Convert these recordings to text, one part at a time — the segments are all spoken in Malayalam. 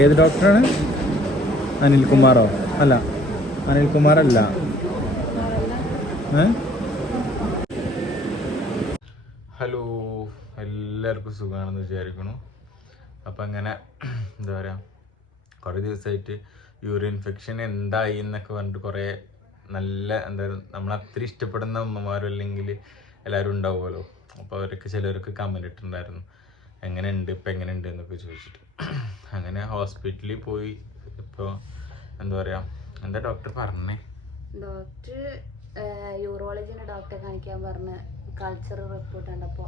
ഏത് ഡോക്ടറാണ്? അനിൽകുമാറോ? അല്ല അനിൽകുമാർ അല്ല ഹലോ എല്ലാവർക്കും സുഖമാണെന്ന് വിചാരിക്കണു അപ്പം അങ്ങനെ എന്താ പറയുക കുറേ ദിവസമായിട്ട് യൂറിൻ ഇൻഫെക്ഷൻ എന്തായി എന്നൊക്കെ പറഞ്ഞിട്ട് കുറേ നല്ല എന്താ നമ്മൾ അത്ര ഇഷ്ടപ്പെടുന്ന അമ്മമാരും അല്ലെങ്കിൽ എല്ലാവരും ഉണ്ടാവുമല്ലോ. അപ്പോൾ അവരൊക്കെ ചിലവർക്ക് കമന്റ് ഇട്ടിട്ടുണ്ടായിരുന്നു. എങ്ങനെയുണ്ട്? ഇപ്പം എങ്ങനെയുണ്ട്? എന്നൊക്കെ ചോദിച്ചിട്ട്. അങ്ങനെ ഹോസ്പിറ്റലിൽ പോയി. ഇപ്പോൾ എന്താ പറയുക എന്താ ഡോക്ടർ പറഞ്ഞേ? ഡോക്ടർ യൂറോളജിന്റെ ഡോക്ടറെ കാണിക്കാൻ പറഞ്ഞ് കൾച്ചർ റിപ്പോർട്ട് കണ്ടപ്പോ.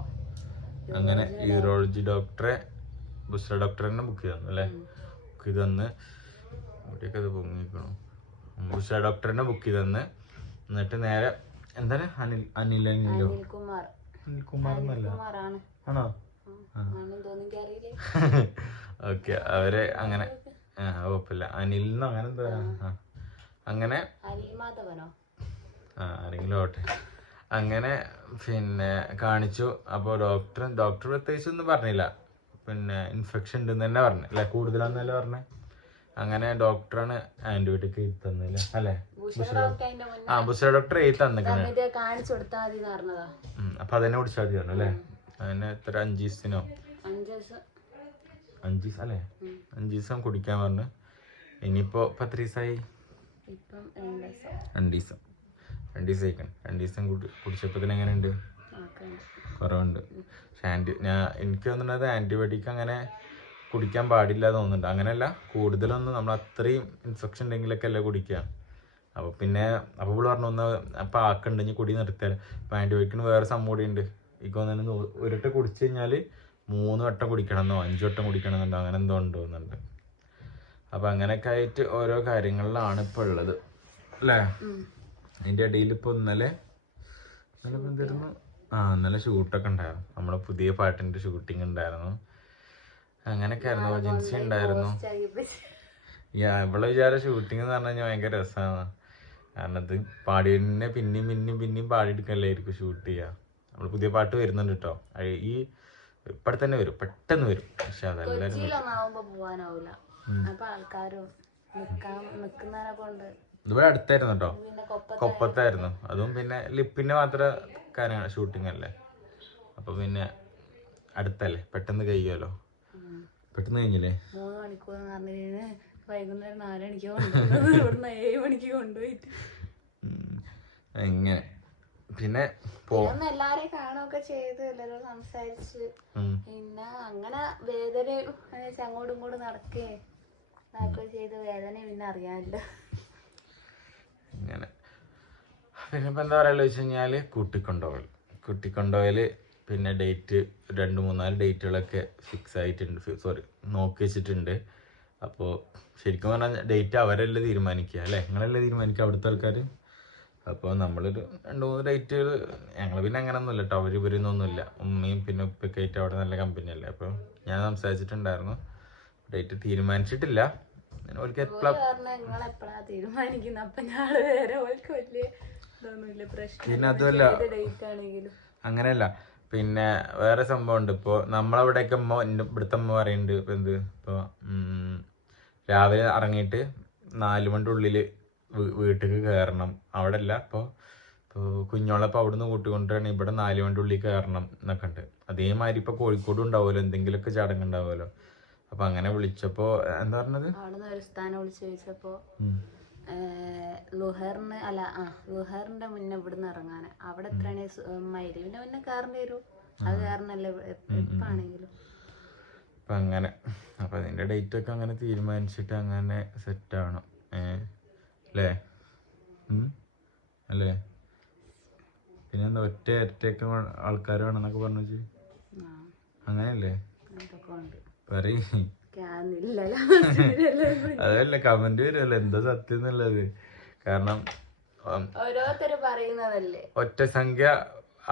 അങ്ങനെ യൂറോളജി ഡോക്ടറെ ബുസ്ര ഡോക്ടറെ തന്നെ ബുക്ക് ചെയ്തു അല്ലേ? ബുക്ക് ചെയ്ത് തന്ന് അവിടെയൊക്കെ അത് പൊങ്ങിക്കണം. ബുസ്ര ഡോക്ടറിനെ ബുക്ക് ചെയ്ത് തന്ന് എന്നിട്ട് നേരെ എന്താ അനിൽ അനിൽ അനിലോ? അനിൽകുമാർ. അനിൽകുമാർ ആണോ? ആണെന്ന് അറിയില്ലേ ഓക്കെ അവരെ അങ്ങനെ കുഴപ്പമില്ല. എന്നോ അങ്ങനെ എന്താ. അങ്ങനെ അനിൽ ആ ആരെങ്കിലും ആവട്ടെ. അങ്ങനെ പിന്നെ കാണിച്ചു. അപ്പോൾ ഡോക്ടർ ഡോക്ടർ പ്രത്യേകിച്ച് ഒന്നും പറഞ്ഞില്ല. പിന്നെ ഇൻഫെക്ഷൻ ഉണ്ടെന്ന് തന്നെ പറഞ്ഞു. അല്ലെ? കൂടുതലാന്നല്ലേ പറഞ്ഞേ? അങ്ങനെ ഡോക്ടറാണ് ആന്റിബയോട്ടിക് എഴുതി തന്നില്ല? അല്ലേ? ആ ബുസ്ര ഡോക്ടർ എഴുതി തന്നിക്കണേ. അപ്പൊ അതന്നെ കുടിച്ചാൽ മതി പറഞ്ഞു അല്ലേ? അതിന് എത്ര? അഞ്ച് ദിവസത്തിനോ? അഞ്ചു ദിവസം അല്ലേ. അഞ്ച് ദിവസം കുടിക്കാൻ പറഞ്ഞു. ഇനിയിപ്പോ പത്ത് ദിവസമായി രണ്ടു ദിവസം രണ്ട് ദിവസം. ആയിക്കണം രണ്ട് ദിവസം കുടി തന്നെ എങ്ങനെയുണ്ട് നോക്കണ്ട കുറവുണ്ട് പക്ഷെ ആന്റി ഞാൻ എനിക്ക് തോന്നുന്നത് ആന്റിബയോട്ടിക് അങ്ങനെ കുടിക്കാൻ പാടില്ല തോന്നുന്നുണ്ട്. അങ്ങനെയല്ല കൂടുതലൊന്നും നമ്മൾ അത്രയും ഇൻഫെക്ഷൻ ഉണ്ടെങ്കിലൊക്കെ അല്ലേ കുടിക്കുക. അപ്പോൾ പിന്നെ അപ്പോൾ ഇവിടെ പറഞ്ഞു ഒന്ന് അപ്പൊ ആക്കുണ്ടെങ്കിൽ കുടി നിർത്തിയാൽ അപ്പോൾ ആന്റിബയോട്ടിക്കിന് വേറെ സംഭവം ഉണ്ട് എനിക്ക് തോന്നുന്നു ഒരു കുടിച്ചു കഴിഞ്ഞാൽ മൂന്ന് വട്ടം കുടിക്കണമെന്നോ അഞ്ച് വട്ടം കുടിക്കണമെന്നുണ്ടോ അങ്ങനെ എന്തോ ഉണ്ടോന്നുണ്ട് അപ്പോൾ അങ്ങനെയൊക്കെ ആയിട്ട് ഓരോ കാര്യങ്ങളിലാണ് ഇപ്പോൾ ഉള്ളത്. അല്ലേ? അതിന്റെ അതിന്റെ ഇടയിൽ ഇപ്പോൾ ഇന്നലെ ഇന്നലെ ഇപ്പൊ എന്തായിരുന്നു? ആ ഇന്നലെ ഷൂട്ടൊക്കെ ഉണ്ടായിരുന്നു. നമ്മുടെ പുതിയ പാട്ടിന്റെ ഷൂട്ടിംഗ് ഉണ്ടായിരുന്നു. അങ്ങനെയൊക്കെ ആയിരുന്നു. ഏജൻസി ഉണ്ടായിരുന്നു. യാ ഇവിടെ വിചാരം ഷൂട്ടിംഗ് എന്ന് പറഞ്ഞു കഴിഞ്ഞാൽ ഭയങ്കര രസമാണ് കാരണം ഇത് പാടിയതിനെ പിന്നെയും പിന്നെയും പിന്നെയും പാടിയെടുക്കല്ലായിരിക്കും ഷൂട്ട് ചെയ്യുക നമ്മൾ പുതിയ പാട്ട് വരുന്നുണ്ട് കേട്ടോ ഈ ഇപ്പഴ തന്നെ വരും പെട്ടെന്ന് വരും. പക്ഷെ അതെല്ലാരും ഇതിവിടെ അടുത്തായിരുന്നു കേട്ടോ കൊപ്പത്തായിരുന്നു. അതും പിന്നെ ലിപ്പിന്റെ മാത്രം കാര്യമാണ് ഷൂട്ടിംഗ് അല്ലേ. അപ്പൊ പിന്നെ അടുത്തല്ലേ പെട്ടെന്ന് കഴിയുമല്ലോ. പെട്ടെന്ന് കഴിഞ്ഞില്ലേ? മൂന്ന് മണിക്കൂർ വൈകുന്നേരം നാല് മണിക്ക് കൊണ്ടുവന്നത്. ഇവിടുന്ന് പിന്നെ എല്ലാരെയും കാണുകയൊക്കെ ചെയ്ത് എല്ലാരും സംസാരിച്ച് പിന്നെ അങ്ങനെ വേദന അങ്ങോട്ടും ഇങ്ങോട്ടും നടക്കേ. അതൊക്കെ ചെയ്ത് വേദന പിന്നെ അറിയാനില്ല. ഇങ്ങനെ. പിന്നെ ഇപ്പൊ എന്താ പറയാ വെച്ച് കഴിഞ്ഞാൽ കൂട്ടിക്കൊണ്ടുപോകൽ പിന്നെ ഡേറ്റ് രണ്ട് മൂന്നാൽ ഡേറ്റുകളൊക്കെ ഫിക്സ് ആയിട്ടുണ്ട്. സോറി നോക്കി വെച്ചിട്ടുണ്ട്. അപ്പോൾ ശരിക്കും പറഞ്ഞാൽ ഡേറ്റ് അവരല്ലേ തീരുമാനിക്കുക അല്ലേ? നിങ്ങളല്ലേ തീരുമാനിക്കുക അവിടുത്തെ ആൾക്കാർ അപ്പോൾ നമ്മളൊരു രണ്ട് മൂന്ന് ഡേറ്റ് ഞങ്ങൾ പിന്നെ അങ്ങനെയൊന്നുമില്ല കേട്ടോ അവർ ഇവരൊന്നുമില്ല ഉമ്മയും പിന്നെ ഉപ്പൊക്കെ ആയിട്ട് അവിടെ നല്ല കമ്പനിയല്ലേ അപ്പോൾ ഞാൻ സംസാരിച്ചിട്ടുണ്ടായിരുന്നു. ഡേറ്റ് തീരുമാനിച്ചിട്ടില്ല. ഓൾക്ക് പിന്നെ അതുമല്ല അങ്ങനെയല്ല. പിന്നെ വേറെ സംഭവം ഉണ്ട് ഇപ്പോൾ നമ്മളവിടെയൊക്കെ അമ്മ എന്റെ ഇവിടുത്തെ അമ്മ പറയുന്നുണ്ട് ഇപ്പോൾ എന്ത്? ഇപ്പോൾ രാവിലെ ഇറങ്ങിയിട്ട് നാല് മണിന്റെ ഉള്ളിൽ വീട്ടിലേക്ക് കയറണം അവിടെ അല്ല ഇപ്പോൾ ഇപ്പോൾ കുഞ്ഞോളപ്പോൾ അവിടുന്ന് കൂട്ടിക്കൊണ്ടാണ് ഇവിടെ നാല് മണിന്റെ ഉള്ളിൽ കയറണം എന്നൊക്കെ ഉണ്ട്. അതേമാതിരി ഇപ്പോൾ കോഴിക്കോട് ഉണ്ടാവുമല്ലോ. എന്തെങ്കിലുമൊക്കെ ചടങ്ങ് ഉണ്ടാവുമല്ലോ. അപ്പോൾ അങ്ങനെ വിളിച്ചപ്പോൾ എന്താ പറഞ്ഞത്? അവിടുന്ന് ഒരു സ്ഥാനം വിളിച്ച് ചോദിച്ചപ്പോ ഉം. ലുഹറിന് അല്ല ആ ലുഹറിന്റെ മുന്നേ ഇവിടുന്ന് ഇറങ്ങാൻ അവിടെ എത്രയാണ്? മൈരീവിന്റെ മുന്നേ കയറേണ്ടി വരും. അത് കയറണല്ലേ എപ്പാണെങ്കിലും. അപ്പം അങ്ങനെ. അപ്പം അതിന്റെ ഡേറ്റ് ഒക്കെ അങ്ങനെ തീരുമാനിച്ചിട്ട് അങ്ങനെ സെറ്റ് ആവണം. ഏ അല്ലേ? അല്ലേ? പിന്നെ എന്താ ഒറ്റ ഇരട്ടയൊക്കെ ആൾക്കാർ വേണമെന്നൊക്കെ പറഞ്ഞു വെച്ച് അങ്ങനെയല്ലേ? പറയ്. അതല്ല കമന്റ് വരുമല്ലോ എന്താ സത്യം എന്നുള്ളത്? കാരണം ഒറ്റ സംഖ്യ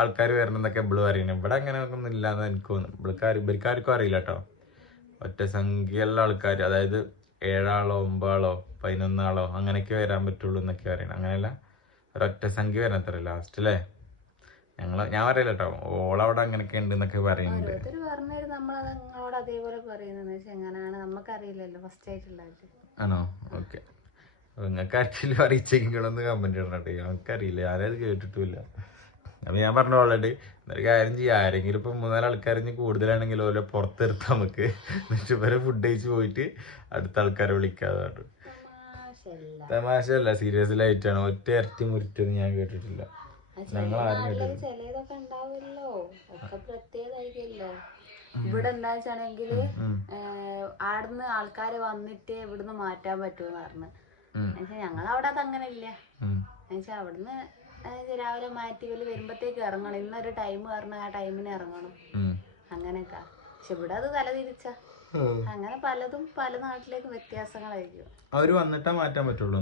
ആൾക്കാർ വരണമെന്നൊക്കെ ഇവിടെ അറിയണം ഇവിടെ അങ്ങനെ ഒന്നും ഇല്ലാന്ന് എനിക്ക് തോന്നുന്നു. ഇവൾക്കാർ ഇവർക്കാർക്കും അറിയില്ല കേട്ടോ ഒറ്റ സംഖ്യയുള്ള ആൾക്കാർ അതായത് ഏഴാളോ ഒമ്പതാളോ പതിനൊന്നാളോ അങ്ങനെയൊക്കെ വരാൻ പറ്റുള്ളൂ എന്നൊക്കെ പറയണം. അങ്ങനെയല്ല ഒരൊറ്റ സംഖ്യ വരാൻ അത്ര ലാസ്റ്റ് അല്ലേ ഞങ്ങൾ ഞാൻ പറയില്ല കേട്ടോ ഓളവിടെ അങ്ങനെയൊക്കെ ഉണ്ട് എന്നൊക്കെ പറയുന്നുണ്ട് ആണോ? ഓക്കെ. നിങ്ങൾക്ക് ആർക്കെങ്കിലും അറിയിച്ചെങ്കിലൊന്ന് കമന്റ് ഇടണട്ടെ ഞങ്ങൾക്കറിയില്ല ഞാനത് കേട്ടിട്ടില്ല അപ്പൊ ഞാൻ പറഞ്ഞ ഓൾറെഡി എന്നൊരു കാര്യം ചെയ്യാം. ആരെങ്കിലും ഇപ്പൊ മൂന്നാൽ ആൾക്കാരെ ഇനി കൂടുതലാണെങ്കിൽ ഓരോ പുറത്തെടുത്ത് നമുക്ക് എന്നിട്ട് ഇവരെ ഫുഡ് കഴിച്ച് പോയിട്ട് അടുത്ത ആൾക്കാരെ വിളിക്കാതെ പറഞ്ഞു. തമാശല്ല ലൈറ്റ് ആണ്. ഒറ്റ ഇരട്ടി മുറിറ്റൊന്നും ഞാൻ കേട്ടിട്ടില്ല. ഞങ്ങൾ ആരും ചിലതൊക്കെ ഉണ്ടാവുമല്ലോ. ഒക്കെ ഇവിടെ എന്താ വെച്ചാണെങ്കിൽ ആടുന്ന് ആൾക്കാര് വന്നിട്ട് ഇവിടുന്ന് മാറ്റാൻ പറ്റുമെന്ന് പറഞ്ഞു. എന്നുവെച്ചാ എന്നുവെച്ചാൽ ഞങ്ങൾ അവിടെ അത് അങ്ങനെ ഇല്ല എന്നുവെച്ചാ എന്നുവെച്ചാൽ അവിടുന്ന് രാവിലെ മാറ്റി വലിയ വരുമ്പത്തേക്ക് ഇറങ്ങണം. ഇന്നൊരു ടൈം പറഞ്ഞ ആ ടൈമിന് ഇറങ്ങണം. അങ്ങനെയൊക്കെ. പക്ഷെ ഇവിടെ അത് തലതിരിച്ച. അങ്ങനെ പലതും പല നാട്ടിലേക്ക് വ്യത്യാസങ്ങളായിരിക്കും. അവർ വന്നിട്ടാ മാറ്റാൻ പറ്റുള്ളൂ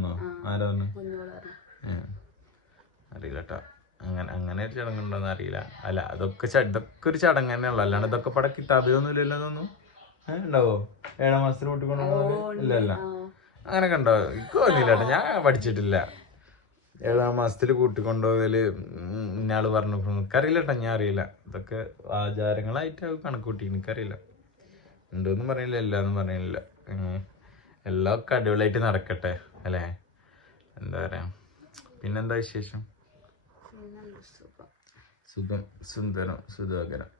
ആരാ പറഞ്ഞു കുഞ്ഞോൾ പറഞ്ഞു. അറിയില്ല അങ്ങനെ അങ്ങനെ ഒരു ചടങ്ങുണ്ടോന്ന് അറിയില്ല. അല്ല അതൊക്കെ ഇതൊക്കെ ഒരു ചടങ്ങ് തന്നെയുള്ളു. അല്ലാണ്ട് ഇതൊക്കെ പട കിതാബിയൊന്നും ഇല്ലല്ലോ തോന്നുന്നു ഉണ്ടാവോ? ഏഴാം മാസത്തിൽ കൂട്ടിക്കൊണ്ടു ഇല്ലല്ല അങ്ങനൊക്കെ ഉണ്ടോ. എനിക്ക് തോന്നിയില്ല കേട്ടോ. ഞാൻ പഠിച്ചിട്ടില്ല. ഏഴാം മാസത്തിൽ കൂട്ടിക്കൊണ്ടുപോകൽ ഇന്നയാൾ പറഞ്ഞു എനിക്കറിയില്ല കേട്ടോ. ഞാൻ അറിയില്ല. ഇതൊക്കെ ആചാരങ്ങളായിട്ട് കണക്ക് കൂട്ടി എനിക്കറിയില്ല. ഉണ്ടെന്നും പറയില്ല ഇല്ലാന്നും പറയില്ല എല്ലാമൊക്കെ അടിപൊളിയായിട്ട് നടക്കട്ടെ അല്ലേ? എന്താ പറയാ? പിന്നെന്താ വിശേഷം? സുഖം. സുന്ദരം സുധാകരം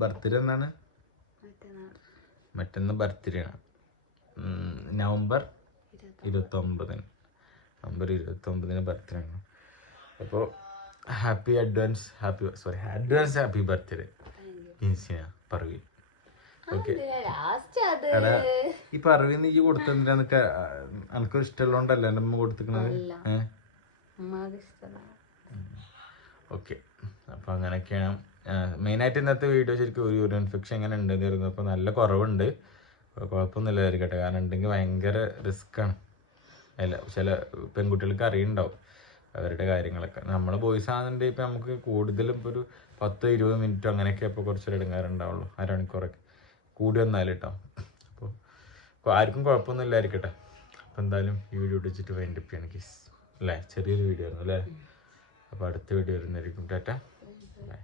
ബർത്ത്ഡേ എന്നാണ്? മറ്റന്നാൾ. മറ്റന്ന് ബർത്ത്ഡേ ആണ്. നവംബർ ഇരുപത്തി ഒമ്പതിന് നവംബർ ഇരുപത്തി ഒമ്പതിന് ബർത്ത്ഡേ ആണ്. അപ്പോൾ happy advance happy sorry advance happy birthday. ഇൻസിന പറവീൻ okay last അത് എടാ ഈ പറവി നീ കൊടുത്തെന്തിനാന്നൊക്കെ എനിക്ക് ഇഷ്ടമുള്ളതുകൊണ്ടല്ല എന്റെ അമ്മ കൊടുത്തിക്കണത് ഓക്കെ. അപ്പൊ അങ്ങനെയൊക്കെയാണ്. മെയിനായിട്ട് ഇന്നത്തെ വീഡിയോ ശരിക്കും ഒരു യൂറിൻ ഇൻഫെക്ഷൻ എങ്ങനെ ഉണ്ടെന്നായിരുന്നു. അപ്പോൾ നല്ല കുറവുണ്ട്. കുഴപ്പമൊന്നുമില്ല കേട്ടോ കാരണം ഉണ്ടെങ്കിൽ ഭയങ്കര റിസ്ക്കാണ് അല്ല ചില പെൺകുട്ടികൾക്ക് അറിയുണ്ടാവും അവരുടെ കാര്യങ്ങളൊക്കെ. നമ്മൾ ബോയ്സ് ആണെന്നുണ്ടെങ്കിൽ ഇപ്പം നമുക്ക് കൂടുതലും ഇപ്പോൾ ഒരു പത്ത് ഇരുപത് മിനിറ്റ് അങ്ങനെയൊക്കെ ഇപ്പോൾ കുറച്ചൊരു ഇടങ്ങാറുണ്ടാവുള്ളൂ. അരമണിക്കൂറൊക്കെ. കൂടി വന്നാൽ കേട്ടോ അപ്പോൾ ആർക്കും കുഴപ്പമൊന്നും ഇല്ലായിരിക്കട്ടെ അപ്പോൾ എന്തായാലും ഈ വീഡിയോ ഇടിച്ചിട്ട് വൈൻഡപ്പ് ചെയ്യണം കിസ് അല്ലേ? ചെറിയൊരു വീഡിയോ ആയിരുന്നു അല്ലേ? അപ്പോൾ അടുത്ത വീഡിയോ വരുന്നതായിരിക്കും. ടാറ്റ. ബൈ